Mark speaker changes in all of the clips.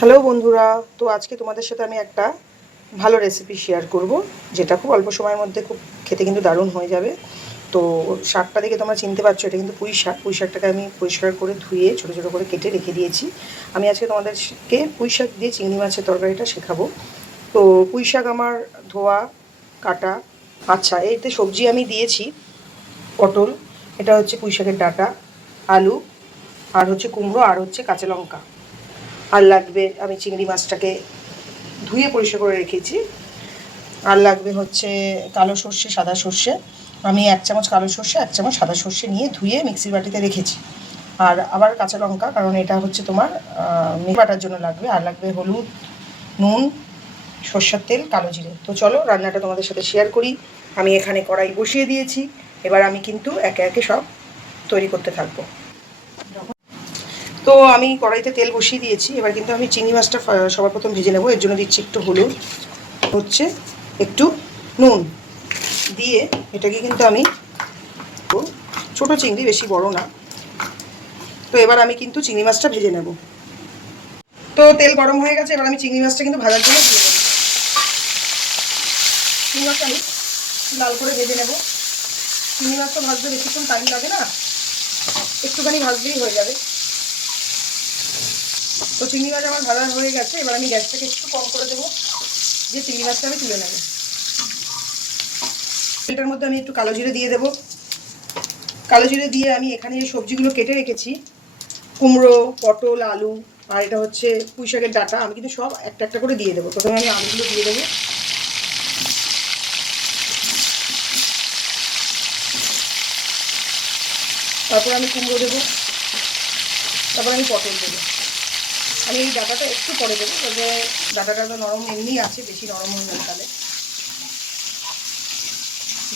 Speaker 1: Hello বন্ধুরা, তো আজকে তোমাদের সাথে আমি একটা ভালো রেসিপি শেয়ার করব, যেটা খুব অল্প সময়ের মধ্যে খুব খেতে কিন্তু দারুণ হয়ে যাবে। তো শাকটা দেখে তোমরা চিনতে পারছ, এটা কিন্তু পুঁই শাক। পুঁই শাকটাকে আমি পরিষ্কার করে ধুয়ে ছোটো ছোটো করে কেটে রেখে দিয়েছি। আমি আজকে তোমাদেরকে পুঁই শাক দিয়ে চিংড়ি মাছের তরকারিটা শেখাবো। তো পুঁই শাক আমার ধোয়া, কাটা আচ্ছা এতে সবজি আমি দিয়েছি পটল, এটা হচ্ছে পুঁই শাকের ডাটা, আলু, আর হচ্ছে কুমড়ো, আর হচ্ছে কাঁচা লঙ্কা। আর লাগবে, আমি চিংড়ি মাছটাকে ধুয়ে পরিষ্কার করে রেখেছি। আর লাগবে হচ্ছে কালো সর্ষে, সাদা সর্ষে। আমি এক চামচ কালো সর্ষে, এক চামচ সাদা সর্ষে নিয়ে ধুয়ে মিক্সির বাটিতে রেখেছি। আর আবার কাঁচা লঙ্কা, কারণ এটা হচ্ছে তোমার বাটার জন্য লাগবে। আর লাগবে হলুদ, নুন, সর্ষের তেল, কালো জিরে। তো চলো, রান্নাটা তোমাদের সাথে শেয়ার করি। আমি এখানে কড়াই বসিয়ে দিয়েছি। এবার আমি কিন্তু একে একে সব তৈরি করতে থাকব। তো আমি কড়াইতে তেল বসিয়ে দিয়েছি। এবার কিন্তু আমি চিংড়ি মাছটা সবার প্রথম ভেজে নেব। এর জন্য দিচ্ছি একটু হলুদ, হচ্ছে একটু নুন। দিয়ে এটাকে কিন্তু আমি ছোট চিংড়ি, বেশি বড় না। তো এবার আমি কিন্তু চিংড়ি মাছটা ভেজে নেব। তো তেল গরম হয়ে গেছে, এবার আমি চিংড়ি মাছটা কিন্তু ভাজার জন্য দিয়ে চিংড়ি মাছটা আমি লাল করে ভেজে নেব। চিংড়ি মাছটা ভাজতে বেশিক্ষণ টাইম লাগে না। একটুখানি ভাজলেই হয়ে যাবে। তো চিংড়ি মাছ আমার ভাজা হয়ে গেছে, এবার আমি গ্যাসটাকে একটু কম করে দেবো, দিয়ে চিংড়ি মাছটা আমি তুলে নেব। এটার মধ্যে আমি একটু কালো জিরে দিয়ে দেবো। কালো জিরে দিয়ে আমি এখানে যে সবজিগুলো কেটে রেখেছি, কুমড়ো, পটল, আলু, আর এটা হচ্ছে পুঁই শাকের ডাটা, আমি কিন্তু সব একটা একটা করে দিয়ে দেবো। প্রথমে আমি আলুগুলো দিয়ে দেবো। তারপর আমি কুমড়ো দেবো, তারপর আমি পটল দেবো। আমি এই ডাটাটা একটু পরে দেবো, তবে ডাটাটা তো নরম এমনি আছে, বেশি নরম হয়ে যাবে তাহলে।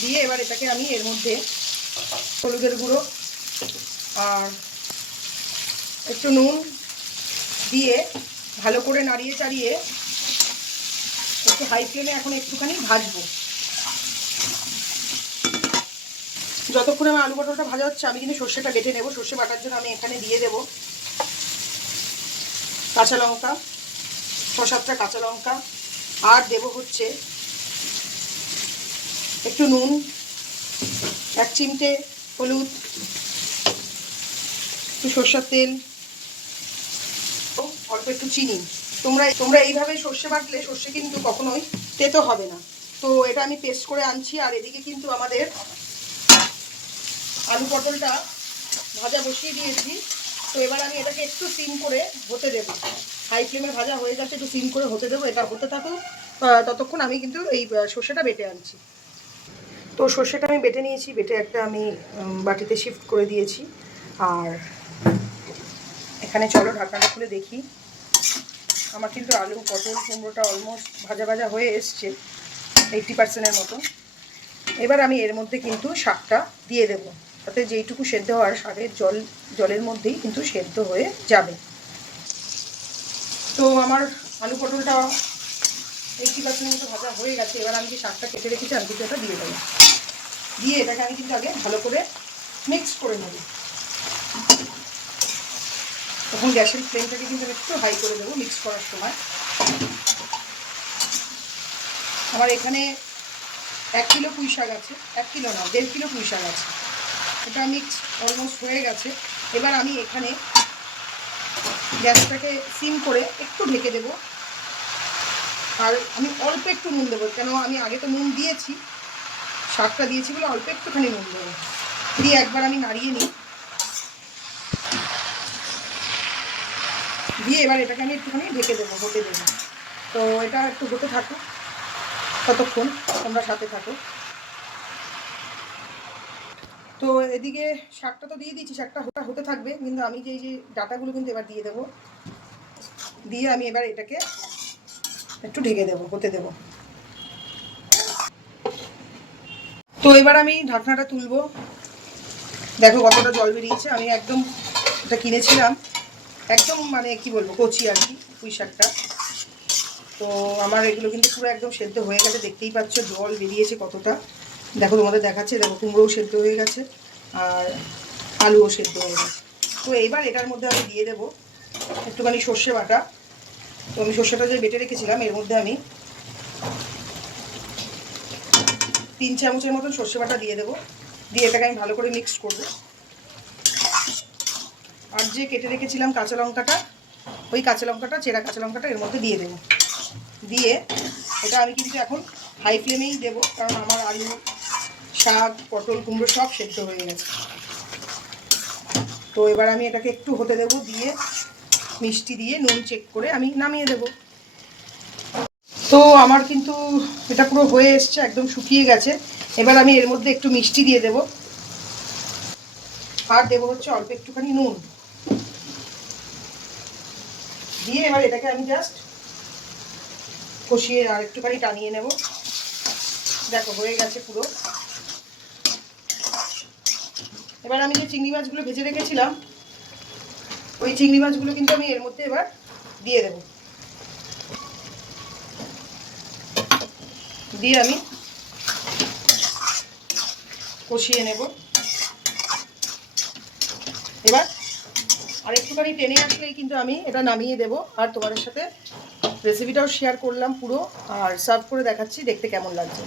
Speaker 1: দিয়ে এবার এটাকে আমি এর মধ্যে হলুদের গুঁড়ো আর একটু নুন দিয়ে ভালো করে নাড়িয়ে চাড়িয়ে একটু হাই ফ্লেমে এখন একটুখানি ভাজবো। যতক্ষণ আমার আলু পটলটা ভাজা হচ্ছে, আমি কিন্তু সর্ষেটা বেটে নেব। সর্ষে বাটার জন্য আমি এখানে দিয়ে দেবো। কাঁচা লঙ্কা ছ সাতটা কাঁচা লঙ্কা, আর দেব হচ্ছে একটু নুন, এক চিমটে হলুদ, একটু সর্ষের তেল, ও, অল্প একটু চিনি। তোমরা তোমরা এইভাবে সর্ষে বাটলে সর্ষে কিন্তু কখনোই তেতো হবে না। তো এটা আমি পেস্ট করে আনছি, আর এদিকে কিন্তু আমাদের আলু পটলটা ভাজা বসিয়ে দিয়েছি। তো এবার আমি এটাকে একটু সিম করে হতে দেবো। হাই ফ্লেমে ভাজা হয়ে গেছে, একটু সিম করে হতে দেবো। এটা হতে থাকুক ততক্ষণ আমি কিন্তু এই সর্ষেটা বেটে আনছি। তো সর্ষেটা আমি বেটে নিয়েছি, বেটে একটা আমি বাটিতে শিফট করে দিয়েছি। আর এখানে চলো ঢাকনাটা খুলে দেখি। আমার কিন্তু আলু, পটল, কুমড়োটা অলমোস্ট ভাজা ভাজা হয়ে এসছে এইটটি পার্সেন্টের মতো। এবার আমি এর মধ্যে কিন্তু শাকটা দিয়ে দেব। তাতে যেইটুকু সেদ্ধ হওয়ার শাকের জল, জলের মধ্যেই কিন্তু সেদ্ধ হয়ে যাবে। তো আমার আলু পটলটা এইটটি পার্সেন্ট মতো ভাজা হয়ে গেছে। এবার আমি যে শাকটা কেটে রেখেছি, আমি কিন্তু এটা দিয়ে দেবো। দিয়ে এটাকে আমি কিন্তু আগে ভালো করে মিক্স করে নেব। তখন গ্যাসের ফ্লেমটাকে কিন্তু আমি একটু হাই করে দেবো মিক্স করার সময়। আমার এখানে এক কিলো পুঁই শাক আছে, এক কিলো না, দেড় কিলো পুঁই শাক আছে। এটা মিক্স অলমোস্ট হয়ে গেছে। এবার আমি এখানে গ্যাসটাকে সিম করে একটু ঢেকে দেব। আর আমি অল্প একটু নুন দেবো, কেন আমি আগে তো নুন দিয়েছি, শাকটা দিয়েছি বলে অল্প একটুখানি নুন দেবো। দিয়ে একবার আমি নাড়িয়ে নিই। দিয়ে এবার এটাকে আমি একটুখানি ঢেকে দেবো, হতে দেবো। তো এটা একটু হতে থাকুক। ততক্ষণ তোমরা সাথে থাকো। তো এদিকে শাকটা তো দিয়ে দিচ্ছি শাকটা হতে হতে থাকবে, কিন্তু আমি যে যে ডাটাগুলো কিন্তু এবার দিয়ে দেবো। দিয়ে আমি এবার এটাকে একটু ঢেকে দেবো, হতে দেবো। তো এবার আমি ঢাকনাটা তুলবো। দেখো কতটা জল বেরিয়েছে, আমি একদম এটা কিনেছিলাম। একদম মানে কি বলব, কচি আর কি, পুঁই শাকটা। তো আমার এগুলো কিন্তু পুরো একদম সেদ্ধ হয়ে গেছে, দেখতেই পাচ্ছ জল বেরিয়েছে কতটা। দেখো তোমাদের দেখাচ্ছে, দেখো কুমড়োও সেদ্ধ হয়ে গেছে আর আলুও সেদ্ধ হয়ে গেছে। তো এইবার এটার মধ্যে আমি দিয়ে দেবো একটুখানি সর্ষে বাটা। তো আমি সর্ষেটা যে বেটে রেখেছিলাম, এর মধ্যে আমি তিন চামচের মতন সর্ষে বাটা দিয়ে দেবো। দিয়ে এটাকে আমি ভালো করে মিক্স করব। আর যে কেটে রেখেছিলাম কাঁচা লঙ্কাটা, ওই কাঁচা লঙ্কাটা, চেরা কাঁচা লঙ্কাটা এর মধ্যে দিয়ে দেবো। দিয়ে এটা আমি কিন্তু এখন হাই ফ্লেমেই দেবো, কারণ আমার আলু শাক, পটল, কুমড়ো সব সেদ্ধ হয়ে গেছে। তো এবার আমি এটাকে একটু হতে দেবো, দিয়ে মিষ্টি দিয়ে নুন চেক করে আমি নামিয়ে দেবো। তো আমার কিন্তু এটা পুরো হয়ে এসছে, একদম শুকিয়ে গেছে। এবার আমি এর মধ্যে একটু মিষ্টি দিয়ে দেবো। আর দেবো হচ্ছে অল্প একটুখানি নুন। দিয়ে এবার এটাকে আমি জাস্ট কষিয়ে আর একটুখানি টানিয়ে নেব। দেখো, হয়ে গেছে পুরো। এবার আমি যে চিংড়ি মাছগুলো ভেজে রেখেছিলাম, ওই চিংড়ি মাছগুলো কিন্তু আমি এর মধ্যে এবার দিয়ে দেব। দিয়ে আমি কষিয়ে নেব। এবার আর একটুখানি টেনে আসলেই কিন্তু আমি এটা নামিয়ে দেব আর তোমাদের সাথে রেসিপিটাও শেয়ার করলাম পুরো আর সার্ভ করে দেখাচ্ছি, দেখতে কেমন লাগছে।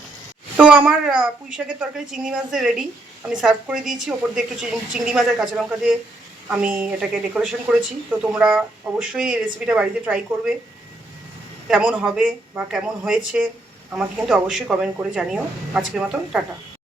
Speaker 1: তো আমার পুঁই শাকের তরকারি চিংড়ি মাছ রেডি আমি সার্ভ করে দিয়েছি, ওপর দিয়ে একটু চিংড়ি মাছ আর কাঁচা লঙ্কা দিয়ে আমি এটাকে ডেকোরেশন করেছি। তো তোমরা অবশ্যই এই রেসিপিটা বাড়িতে ট্রাই করবে, কেমন হবে বা কেমন হয়েছে, আমাকে কিন্তু অবশ্যই কমেন্ট করে জানিও। আজকের মতন টাটা।